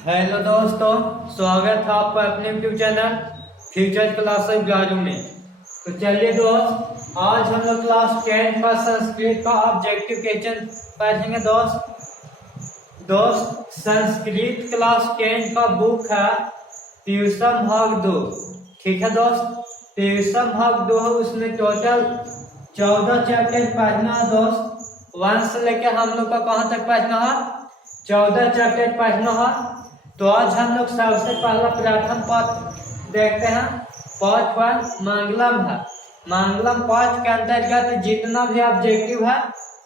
Hello दोस्तों, स्वागत है आपका अपने यूट्यूब चैनल फ्यूचर क्लास ग्यारह में। तो चलिए दोस्त, आज हम लोग क्लास 10 का संस्कृत का ऑब्जेक्टिव क्वेश्चन पढ़ेंगे। दोस्त संस्कृत क्लास 10 का बुक है ट्यूशन भाग 2। ठीक है दोस्त, ट्यूशन भाग 2 है, उसमें टोटल 14 चैप्टर पढ़ना है दोस्त। 1 से लेकर हम लोग का कहाँ तक पढ़ना है, 14 चैप्टर पढ़ना है। तो आज हम लोग सबसे पहला प्रथम पाठ देखते हैं। पार्ट 1 मंगलम है। मंगलम पाठ के अंतर्गत जितना भी ऑब्जेक्टिव है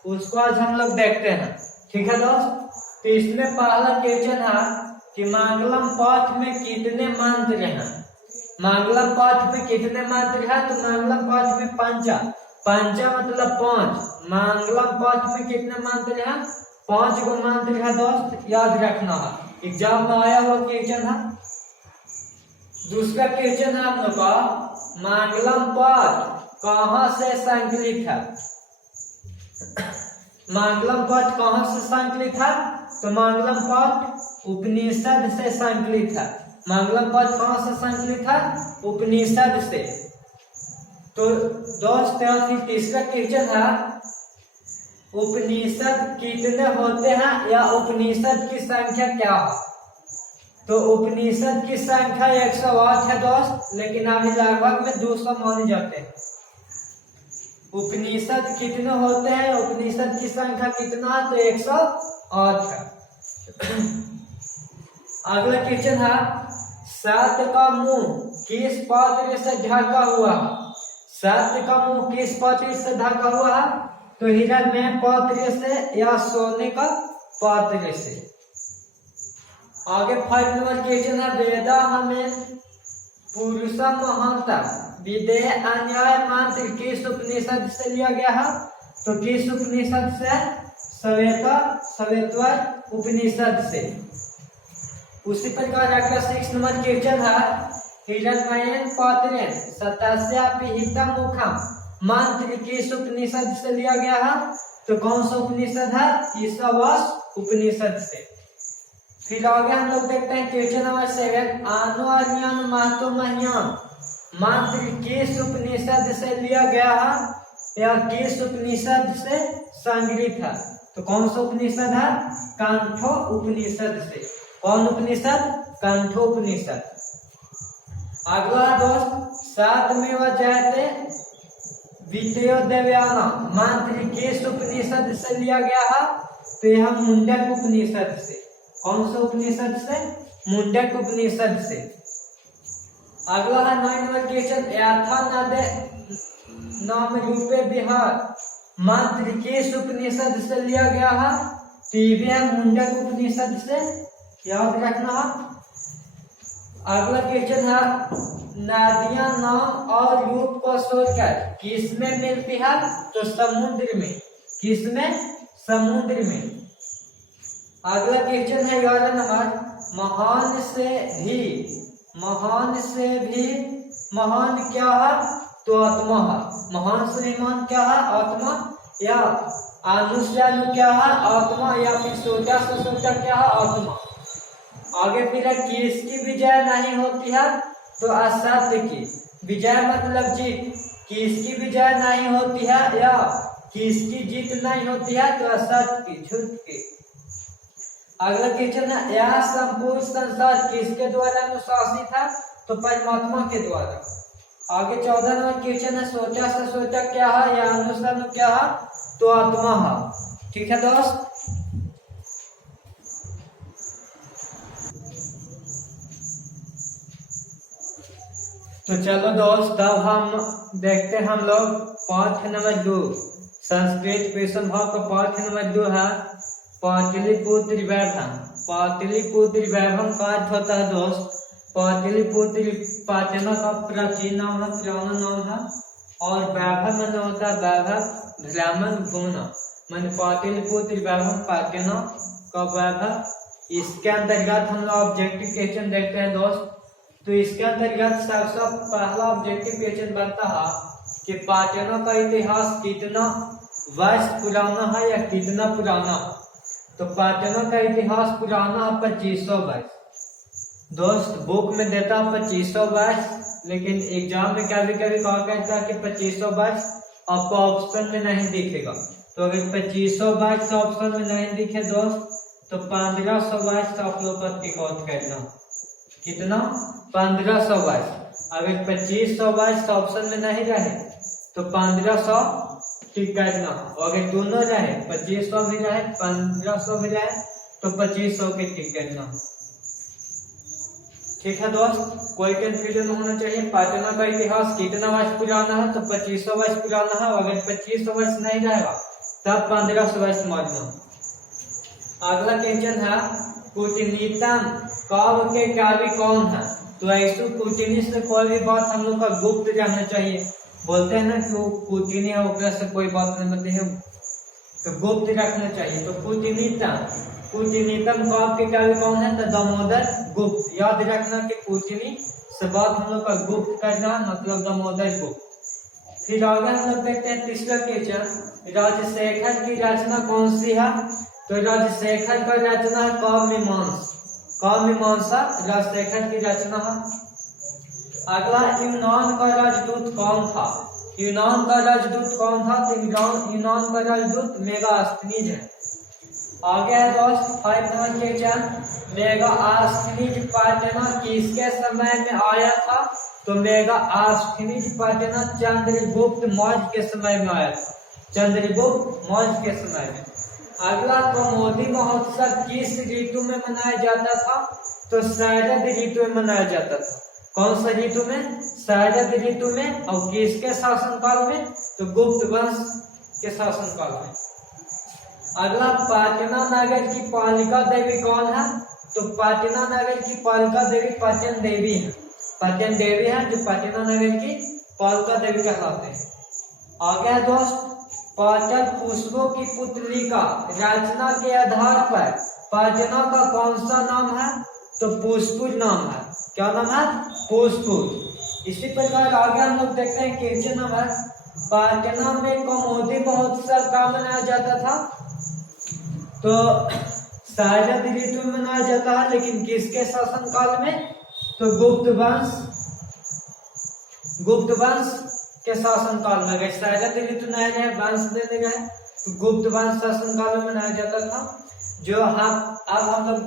उसको आज हम लोग देखते हैं। ठीक है दोस्त, तो इसमें पहला क्वेश्चन है कि मंगलम पाठ में कितने मंत्र हैं। मंगलम पाठ में कितने मंत्र हैं, तो मंगलम पाठ में पंचा मतलब 5। मंगलम पाठ में कितने मंत्र हैं, 5 गो मंत्र है दोस्त, याद रखना है, एग्जाम में आया हुआ क्वेश्चन है। दूसरा क्वेश्चन है हम लोग का, मंगलम पाठ कहाँ से संकलित है। मंगलम पाठ कहाँ से संकलित है, तो मंगलम पाठ उपनिषद से संकलित है। मंगलम पाठ कहाँ से संकलित है, उपनिषद से। तो दोस्त फिर तीसरा क्वेश्चन है, उपनिषद कितने होते हैं या उपनिषद की संख्या क्या है। तो उपनिषद की संख्या 108 है दोस्त, लेकिन अभी लगभग में 200 माने जाते हैं। उपनिषद कितने होते हैं, उपनिषद की संख्या कितना है, तो 108 है। अगला क्वेश्चन है, सत्य का मुंह किस पात्र से ढका हुआ है। सत्य का मुंह किस पात्र से ढका हुआ है, तो हिरण्मय पात्र से या सोने का पात्र से। आगे 5 नंबर क्वेश्चन है, वेदा हमें पुरुषा महानता विदेह अन्याय मंत्र किस उपनिषद से लिया गया है, तो किस उपनिषद से, सवेतवर उपनिषद से। उसी प्रकार अगला 6 नंबर क्वेश्चन है, हिरण्मयेन पात्रेण सतस्या पिहितम मुखम मंत्र किस उपनिषद से लिया गया है, तो कौन सा उपनिषद है, ईशावास उपनिषद से। फिर आगे हम लोग देखते हैं क्वेश्चन नंबर 7, अनुअर्ण्यन महतो मह्यम मंत्र किस उपनिषद से लिया गया है या किस उपनिषद से संग्रहित है, तो कौन सा उपनिषद है, कंठो उपनिषद से। कौन उपनिषद, कंठो उपनिषद। अगला दोस्त, सातमेव जयते विद्यो देवयाना मंत्र किस उपनिषद से लिया गया है, तो यह मुंडक उपनिषद से। कौन सा उपनिषद से, मुंडक उपनिषद से। अगला है 9 नंबर क्वेश्चन, यथा नदे नाम रूपे बिहार मंत्र किस उपनिषद से लिया गया है, तो यह मुंडक उपनिषद से, याद रखना है। अगला क्वेश्चन है, नदियां नाम और रूप को छोड़कर किसमें मिलती है, तो समुद्र में। किसमें, समुद्र में। अगला क्वेश्चन है 11 नंबर, महान से भी महान क्या है, तो आत्मा है। महान से भी महान क्या है, आत्मा, या अनुष्ठान क्या है, आत्मा, या फिर सोचा से सोचा क्या है, आत्मा। आगे फिर किसकी विजय नहीं होती है, तो असत्य की विजय मतलब जीत। किसकी विजय नहीं होती है या किसकी जीत नहीं होती है, तो असत्य की, झूठ की। अगला क्वेश्चन है, यह संपूर्ण संसार किसके द्वारा अनुशासित है, तो परमात्मा के द्वारा। आगे 14 नंबर क्वेश्चन है, सोचा से सोचा क्या है या अनुष्ठान क्या है, तो आत्मा है। ठीक है दोस्त, तो चलो दोस्त, अब हम देखते हैं हम लोग पाठ नंबर 2 संस्कृत क्वेश्चन भाव का। पाठ नंबर 2 है पाटलिपुत्र वैभव। पाटलिपुत्र वैभव का अर्थ होता है दोस्त, पाटलिपुत्र पाटना का प्राचीन नाम है, पुराना नाम है, और वैभव में होता है वैभव ब्राह्मण गुण, मान पाटलिपुत्र वैभव पाटना का वैभव। इसके अंतर्गत हम लोग ऑब्जेक्टिव क्वेश्चन देखते हैं दोस्त। तो इसके अंतर्गत सबसे पहला ऑब्जेक्टिव क्वेश्चन बनता है कि पाटना का इतिहास कितना वर्ष पुराना है या कितना पुराना है। तो पाटना का इतिहास पुराना है 2500 वर्ष। दोस्त बुक में देता 2500 वर्ष, लेकिन एग्जाम में कभी कभी कहा करता है कि 2500 वर्ष आपको ऑप्शन में नहीं दिखेगा। तो अगर 2500 वर्ष ऑप्शन में नहीं दिखे दोस्त तो 1500 वर्ष आप लोग का टिक आउट करना। कितना? 1500 वर्ष। अगर 2500 वर्ष ऑप्शन में नहीं रहे तो 1500 टिक करना, और अगर दोनों रहे 2500 भी रहे 1500 भी रहे तो 2500 के टिक करना। ठीक है दोस्त, कोई कंफ्यूजन होना चाहिए। पटना का इतिहास कितना वर्ष पुराना है? तो 2500 वर्ष पुराना है। अगर 2500 वर्ष नहीं रहेगा तब 1500 वर्ष मानना। अगला क्वेश्चन है कूटनीतम काव्य के कवि कौन है? तो ऐसे कूटनी से कोई भी बात हम लोग का गुप्त रहना चाहिए। बोलते हैं ना कि वो कूटनी है ओकरा से कोई बात नहीं मतलब तो गुप्त रखना चाहिए। तो कूटनीतम काव्य के कवि कौन है? तो दामोदर गुप्त। याद रखना कि कूटनी से बात हम लोग का गुप्त करना मतलब दामोदर गुप्त। फिर आगे हम लोग देखते हैं तीसरा क्वेश्चन, राजशेखर की रचना कौन सी है? तो राजशेखर का रचना है काव्यमीमांसा राजशेखर की रचना है। अगला यूनान का राजदूत कौन था? यूनान का राजदूत कौन था? तो यूनान का राजदूत मेगास्थनीज है। आगे है दोस्त 5 नंबर क्वेश्चन, मेगास्थनीज पटना किसके समय में आया था? तो मेगास्थनीज पटना चंद्रगुप्त मौर्य के समय में आया था। चंद्रगुप्त मौर्य के समय में। अगला कौमुदी महोत्सव किस ऋतु में मनाया जाता था? तो शरद ऋतु में मनाया जाता था। कौन सा ऋतु में? शरद ऋतु में। और किसके शासनकाल में? तो गुप्त वंश के शासनकाल में। अगला पटना नगर की पालिका देवी कौन है? तो पटना नगर की पालिका देवी पाटन देवी है। पाटन देवी है जो पटना नगर की पालिका देवी कहलाते हैं। आगे है दोस्त पाटल पुष्पों की पुतलिका रचना के आधार पर पटना का कौन सा नाम है? तो पुष्पुर नाम है। क्या नाम है? पुष्पुर। इसी प्रकार आगे हम लोग देखते हैं क्वेश्चन नंबर, पटना में कौमुदी महोत्सव कब मनाया जाता था? तो शरद ऋतु में मनाया जाता है, लेकिन किसके शासनकाल में? तो गुप्त वंश के शासनकाल में। अगर शरद ऋतु नहीं रहे वंश देने गए तो गुप्त वंश शासनकाल में मनाया जाता था। जो अब हम लोग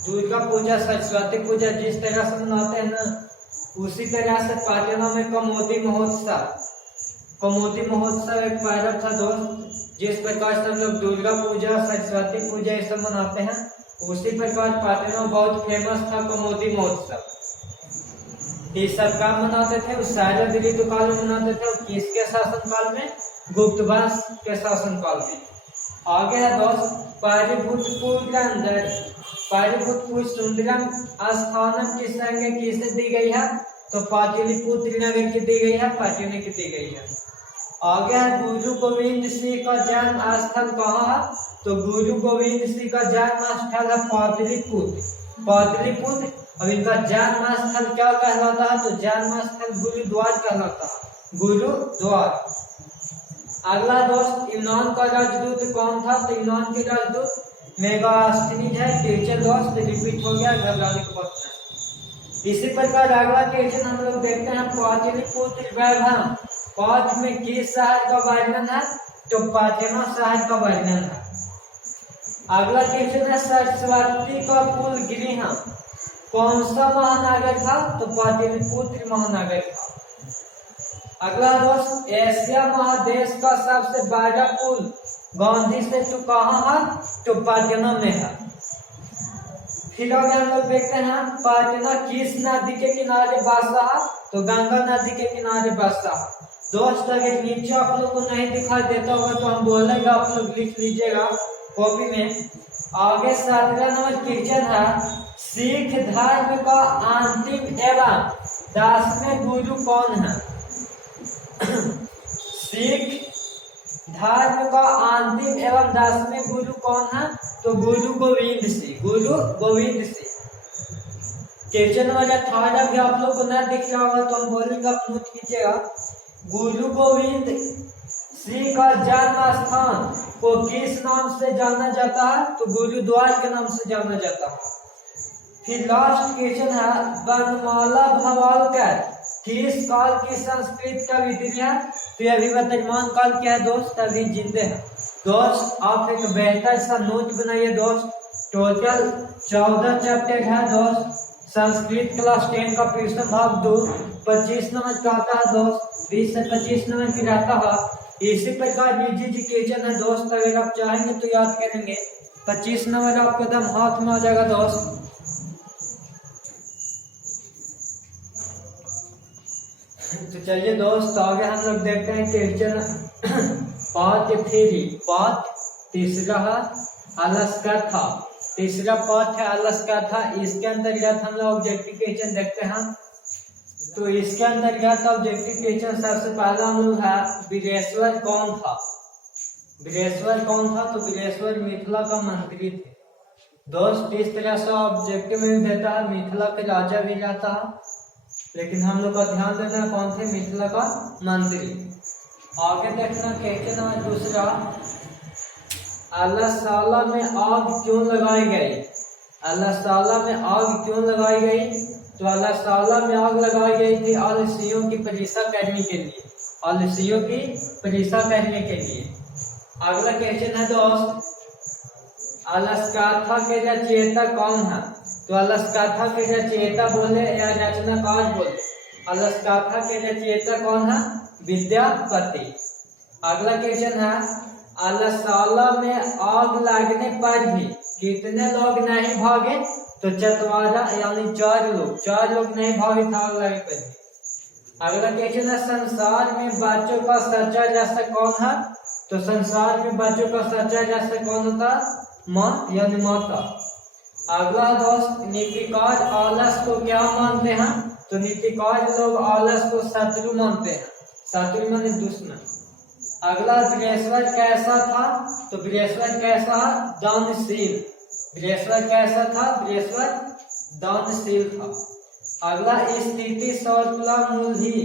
दुर्गा पूजा सरस्वती पूजा जिस तरह से मनाते हैं ना, उसी तरह से पटना में कौमुदी महोत्सव एक पर्व था दोस्त। जिस प्रकार से हम लोग दुर्गा पूजा सरस्वती पूजा ये सब मनाते हैं, उसी प्रकार पटना बहुत फेमस था कौमुदी महोत्सव। ये सब काम मनाते थे उस शरद ऋतु काल में मनाते थे। किसके शासनकाल में? गुप्त वंश के शासनकाल में। आगे है दोस्त पाटलिपुत्र सुंदरम स्थानम किस संज्ञा किसे दी गई है? तो पाटलिपुत्र नगर की दी गई है, पाटन की दी गई है। आगे है गुरु गोविंद सिंह का जन्म स्थल कहाँ है? तो गुरु गोविंद सिंह का जन्म स्थल है पाटलिपुत्र। अब इनका जन्म स्थल क्या कहलाता है? तो जन्म स्थल गुरुद्वार कहलाता है, गुरुद्वार। अगला दोस्त यूनान का राजदूत कौन था? तो यूनान के राजदूत मेगास्थनीज है। क्वेश्चन दोस्त रिपीट हो गया, घबराने की बात नहीं। इसी प्रकार अगला क्वेश्चन हम लोग देखते हैं पाटलिपुत्र वैभव पाठ में किस शहर का वर्णन है? तो पटना शहर का वर्णन है। अगला क्वेश्चन है सरस्वती का कुल गृह कौन सा महानगर था? तो पाटलिपुत्र महानगर था। अगला दोस्त एशिया महादेश का सबसे बड़ा पुल गांधी सेतु कहाँ है? तो पटना में है। फिर आगे हम लोग देखते हैं पटना किस नदी के किनारे बसा है? तो गंगा नदी के किनारे बसा है। दोस्त अगर नीचे आप लोग को नहीं दिखाई देता होगा तो हम बोलेंगे, आप लोग लिख लीजिएगा कॉपी में। आगे 17 नंबर क्वेश्चन है सिख धर्म का अंतिम एवं 10वें गुरु कौन है? सिख धर्म का अंतिम एवं 10वें गुरु कौन है? तो गुरु गोविंद सिंह। क्वेश्चन नंबर 18 भी आप लोग को न दिख रहा होगा तो हम बोलेंगे, आप नोट कीजिएगा। गुरु गोविंद सिंह का जन्म स्थान को किस नाम से जाना जाता है? तो गुरुद्वार के नाम से जाना जाता है। फिर लास्ट क्वेश्चन है वर्णमाला भवालकर किस काल की संस्कृत कवि है? तो ये अभी वर्तमान काल क्या है दोस्त? अभी जिंदे हैं। दोस्त आप एक बेहतर सा नोट बनाइए दोस्त। टोटल 14 चैप्टर है दोस्त। संस्कृत क्लास 10 का प्रश्न भाग 2 25 नंबर का आता है दोस्त, 20 से 25 नंबर की रहता है। इसी प्रकार जी क्वेश्चन है दोस्त, अगर आप चाहेंगे तो याद करेंगे 25 नंबर आपको एकदम हाथ में आ जाएगा दोस्त। तो चलिए दोस्त आगे हम लोग देखते हैं क्वेश्चन पाठ 3। पाठ तीसरा है अलस कथा। तीसरा पाठ है अलस कथा। इसके अंतर्गत हम लोग ऑब्जेक्टिव क्वेश्चन देखते हैं। तो इसके अंतर्गत ऑब्जेक्टिव क्वेश्चन सबसे पहला हम लोग है वीरेश्वर कौन था? वीरेश्वर कौन था? तो वीरेश्वर मिथिला का मंत्री थे दोस्त। इस तरह से ऑब्जेक्टिव में देता है मिथिला के राजा भी रहता है, लेकिन हम लोग का ध्यान देना है कौन थे? मिथिला का मंत्री। आगे देखना क्वेश्चन है दूसरा, अलसाला में आग क्यों लगाई गई? अलसाला में आग क्यों लगाई गई? तो अलसाला में आग लगाई गई थी आलसियों की परीक्षा करने के लिए। आलसियों की परीक्षा करने के लिए। अगला क्वेश्चन है दोस्त, अलसगाथा के रचयिता कौन है? तो अलसगाथा के रचयिता बोले या रचनाकार बोले? अलसगाथा के रचयिता कौन है? विद्यापति। अगला क्वेश्चन है, अलसाला में आग लगने पर भी कितने लोग नहीं भागे? तो चतवारा यानी 4 लोग नहीं भागे था आग लगने पर भी। अगला क्वेश्चन है, संसार में बच्चों का सच्चा जैसा कौन है? तो संसार में बच्चों का सच्चा जैसा कौन होता? माँ यानी माता। अगला दोस्त, नीतिकार आलस को क्या मानते हैं? तो नीतिकार लोग आलस को शत्रु मानते हैं। शत्रु माने दुश्मन। अगला, वीरेश्वर कैसा था? तो वीरेश्वर कैसा? दानशील। वीरेश्वर कैसा था? वीरेश्वर दानशील था। अगला, स्थिति शौर्ला मूलही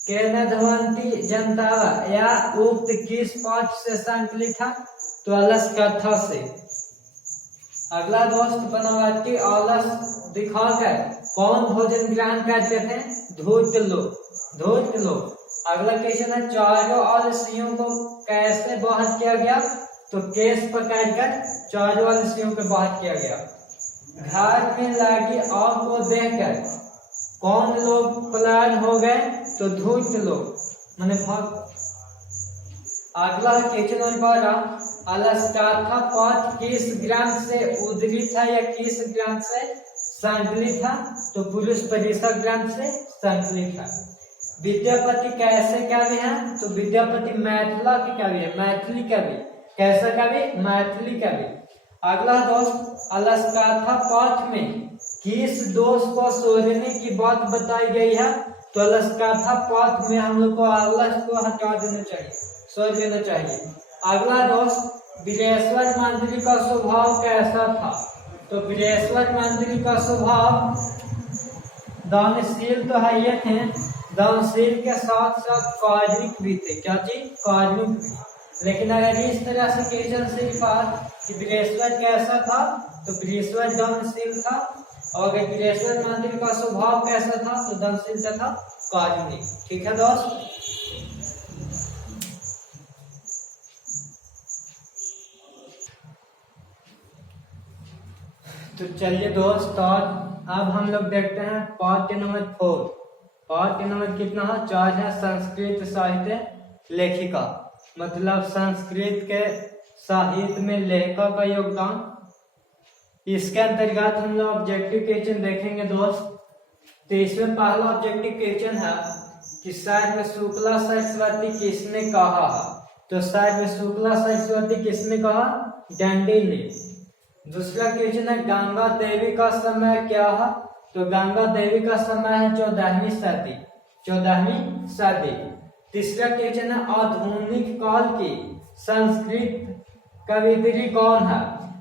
के नधवंती जनता या उक्त किस पाठ से संकलित है? तो अलस कथा से। अगला दोस्त, बनावटी आलस दिखाकर कौन भोजन ग्रहण करते थे? धूर्त लोग। अगला क्वेश्चन है, चारों आलसियों को कैसे बाहर किया गया? तो केस पकड़कर चारों आलसियों को बाहर किया गया। घर में लगी आग को देखकर कौन लोग पलायन हो गए? तो धूर्त लोग माने भाग। अगला क्वेश्चन नंबर 12, अलसगाथा पाठ किस ग्रंथ से उद्धृत है या किस ग्रंथ से संकलित है? तो पुरुष परिषद ग्रंथ से संकलित है। विद्यापति कैसे कवि हैं? तो विद्यापति मैथिला के कवि है, मैथिली कवि। कैसा कवि? मैथिली कवि। अगला दोस्त, अलसगाथा पाठ में किस दोष को सोचने की बात बताई गई है? तो अलसगाथा पाठ में हम लोग को आलस को हटा देना चाहिए, सोच देना चाहिए। अगला दोस्त, वीरेश्वर मंत्री का स्वभाव कैसा था? तो वीरेश्वर मंत्री का स्वभाव दानशील तो है ये थे, दानशील के साथ साथ कार्मिक भी थे। क्या चीज? कार्मिक भी। लेकिन अगर इस तरह से क्वेश्चन सिर्फ कि वीरेश्वर कैसा था? तो वीरेश्वर दानशील था। और अगर वीरेश्वर मंत्री का स्वभाव कैसा था? तो दानशील तथा कार्मिक। ठीक है दोस्त। तो चलिए दोस्त, अब हम लोग देखते हैं पाठ्य नंबर 4। पाठ्य नंबर कितना है? 4 है। संस्कृत साहित्य लेखिका, मतलब संस्कृत के साहित्य में लेखिका का योगदान। इसके अंतर्गत हम लोग ऑब्जेक्टिव क्वेश्चन देखेंगे दोस्त। तो इसमें पहला ऑब्जेक्टिव क्वेश्चन है कि सर्व शुक्ला सरस्वती किसने कहा? तो सर्व शुक्ला सरस्वती किसने कहा? डंडी ने। दूसरा क्वेश्चन है, गंगा देवी का समय क्या है? तो गंगा देवी का समय है 14वीं सदी। 14वीं सदी। तीसरा क्वेश्चन है, आधुनिक काल की संस्कृत कवियत्री कौन है?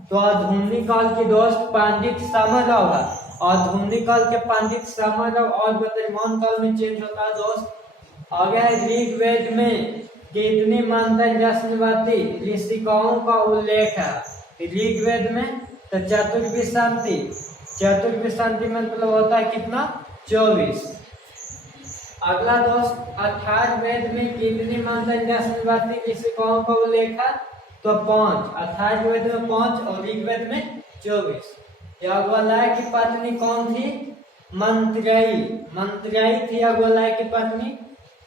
तो आधुनिक काल की दोस्त पंडित समरराव है। आधुनिक काल के पंडित समरराव और वर्तमान काल में चेंज होता है दोस्त। आगे है, ऋग्वेद में कितनी मंत्र रचनवती ऋषिकाओं का उल्लेख है? ऋग्वेद में तो चतुर्विंशति चतुर्थ संधि मतलब होता है कितना 24। अगला दोस्त अथर्ववेद में कितनी मंत्र आती है, किसी कौन को लेखा तो 5। अथर्ववेद में 5 और ऋग्वेद में 24। याज्ञवल्क्य की पत्नी कौन थी, मंत्रई। मंत्रई थी याज्ञवल्क्य की पत्नी,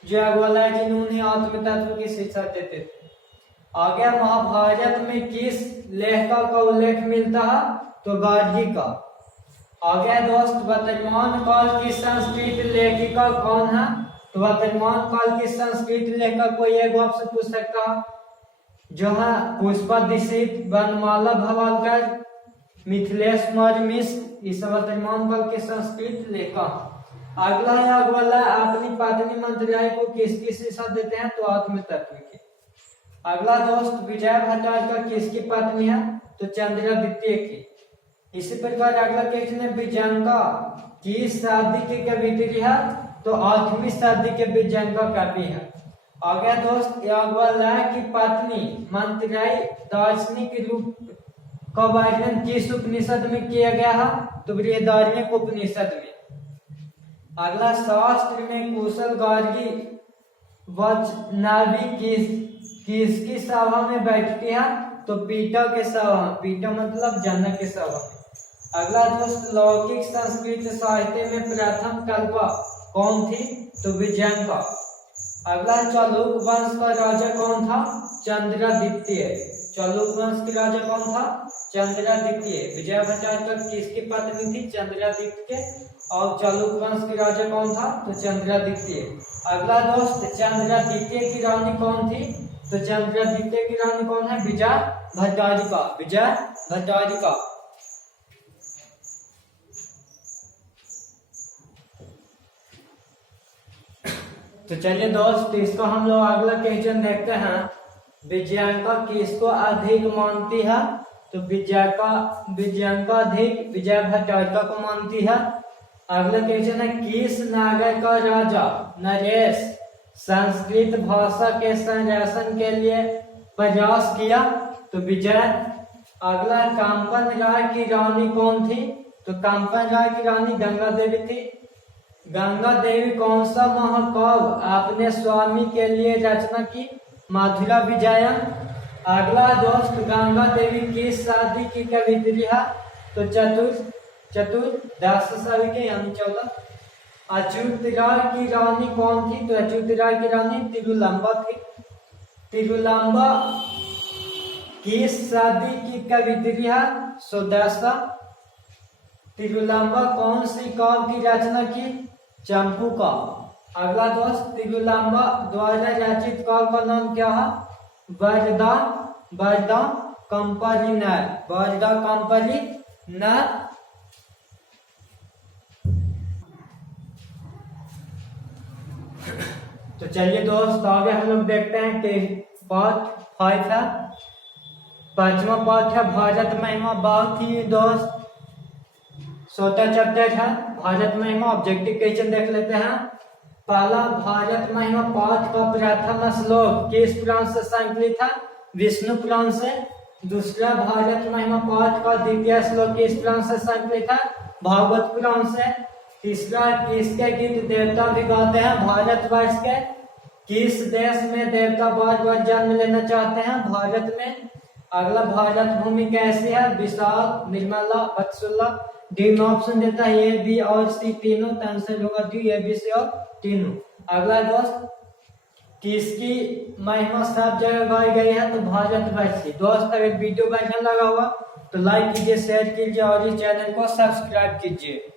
जो याज्ञवल्क्य जी ने उन्हें आत्म तत्व की शिक्षा देते थे। आगे महाभारत में किस लेखक का उल्लेख मिलता है तो गार्गी का। आगे दोस्त वर्तमान काल की संस्कृत लेखिका कौन है, तो वर्तमान काल की संस्कृत लेखक को एक आपसे पूछ सकता जो है पुष्पादिशित, वनमाला भवालकर, मिथिलेश मौर्य मिश्र, इस वर्तमान काल के संस्कृत लेखक। अगला है याज्ञवल्क्य अपनी पत्नी मंत्रई को किसकी शिक्षा देते हैं तो आत्म तत्व की। अगला दोस्त विजय भट्टाचार्य किसकी पत्नी है तो चंद्रा द्वितीय की। इसी प्रकार अगला क्वेश्चन है विजयंका की शादी की कवित्री है तो 8वीं शादी के विजयंका कवि है। आगे दोस्त याज्ञवल्क्य की पत्नी मंत्रई दार्शनिक रूप का वर्णन किस उपनिषद में किया गया है तो बृहदारण्यक उपनिषद में। अगला शास्त्र में कुशल गार्गी वचनावी किसकी सभा में बैठती है तो पीटा के सभा, पीटा मतलब जनक के सभा में। अगला दोस्त लौकिक संस्कृत साहित्य में प्रथम कल्पा कौन थी तो विजयंका। अगला चालुक्य वंश का राजा कौन था चंद्रद्वितीय। चालुक्य वंश के राजा कौन था चंद्रद्वितीय। विजय भट्टाचार्य किसकी पत्नी थी चंद्रद्वितीय और चालुक्य वंश के राजा कौन था तो चंद्रद्वितीय। अगला दोस्त चंद्रद्वितीय की रानी कौन थी तो चंद्रद्वितीय की रानी कौन है विजय भट्टारिका। विजय भट्टारिका। तो चलिए दोस्त इसको हम लोग अगला क्वेश्चन देखते हैं। विजयंका किसको अधिक मानती है तो विजयंका अधिक विजय भट्टारिका को मानती है। अगला क्वेश्चन है किस नागर का राजा नरेश संस्कृत भाषा के संरक्षण के लिए प्रयास किया तो विजय। अगला कंपन राय की रानी कौन थी तो कंपन राय की रानी गंगा देवी थी। गंगा देवी कौन सा महाकाव्य अपने स्वामी के लिए रचना की मथुरा विजयम। अगला दोस्त गंगा देवी किस शादी की कवित्री है तो चतुर्दश के यानी 14। अच्युत राय की रानी कौन थी तो अच्युत राय की रानी तिरुलंबा थी। तिरुलंबा किस शादी की कवित्री है सुदर्शा। तिरुलंबा कौन सी काव्य की रचना की चंपू का। अगला दोस्त तिरुलंबा द्वारा रचित काव्य का नाम क्या है वरदा कंपरी नर। वरदा कंपरी नर। तो चलिए दोस्त आगे हम लोग देखते हैं कि पार्ट 5 है। 5वां पार्ट है भारत महिमा। बहुत ही दोस्त छोटा चैप्टर है भारत महिमा। ऑब्जेक्टिव क्वेश्चन देख लेते हैं। पहला भारत महिमा पाठ का प्रथम श्लोक किस पुराण से संकलित है विष्णु पुराण से। दूसरा भारत महिमा पाठ का द्वितीय श्लोक किस पुराण से संकलित है भागवत पुराण से। तीसरा किसके गीत देवता भी गाते हैं भारतवर्ष के। किस देश में देवता बार बार जन्म लेना चाहते हैं भारत में। अगला भारत भूमि कैसी है विशाल निर्मला वत्सला। डी में ऑप्शन देता है ए बी और सी तीनों। तो आंसर होगा डी ए बी सी और तीनों। अगला दोस्त किसकी महिमा सब जगह गाई गई है तो भारतवर्ष की। दोस्त अगर वीडियो बढ़िया लगा हुआ तो लाइक कीजिए शेयर कीजिए और इस चैनल को सब्सक्राइब कीजिए।